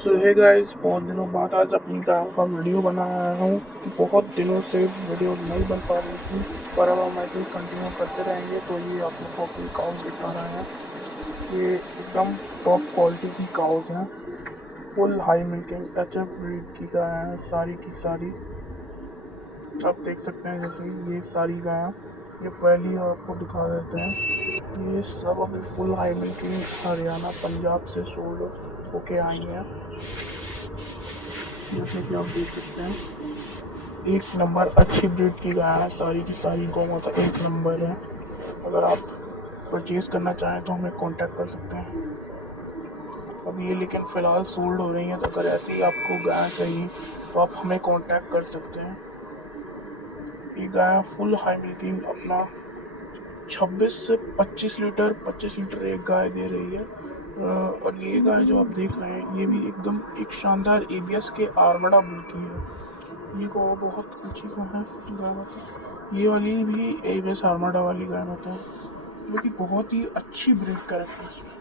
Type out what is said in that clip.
सो hey guys, बहुत दिनों बाद आज अपनी गायों का वीडियो बना रहा हूँ। बहुत दिनों से वीडियो नहीं बन पा रही थी, पर अब हम ऐसे ही कंटिन्यू करते रहेंगे। तो ये आप लोग को अपनी काउस दिखा रहे हैं। ये एकदम टॉप क्वालिटी की काउस हैं। Full high milking HF breed की गाय हैं, सारी की सारी। आप देख सकते हैं, जैसे ये सारी गायें, ये पहली आपको दिखा देते हैं। ये सब अभी full high milking Haryana Punjab से सोल्ड होके आई हैं। जैसे कि आप देख सकते हैं, एक नंबर अच्छी ब्रीड की गाय है, सारी की सारी गौ माता एक नंबर है। अगर आप परचेज करना चाहें तो हमें कांटेक्ट कर सकते हैं। अब ये लेकिन फ़िलहाल सोल्ड हो रही हैं, तो अगर ऐसी ही आपको गाय चाहिए तो आप हमें कांटेक्ट कर सकते हैं। ये गाय फुल हाई मिल्किंग अपना 26 से 25 लीटर एक गाय दे रही है। और ये गाय जो आप देख रहे हैं, ये भी एकदम एक शानदार एबीएस के आर्मडा बुल की है। ये को बहुत ऊंची को है गाय माता। ये वाली भी एबीएस आर्मडा वाली गाय माता है, जो कि बहुत ही अच्छी ब्रीड कैरेक्टर है।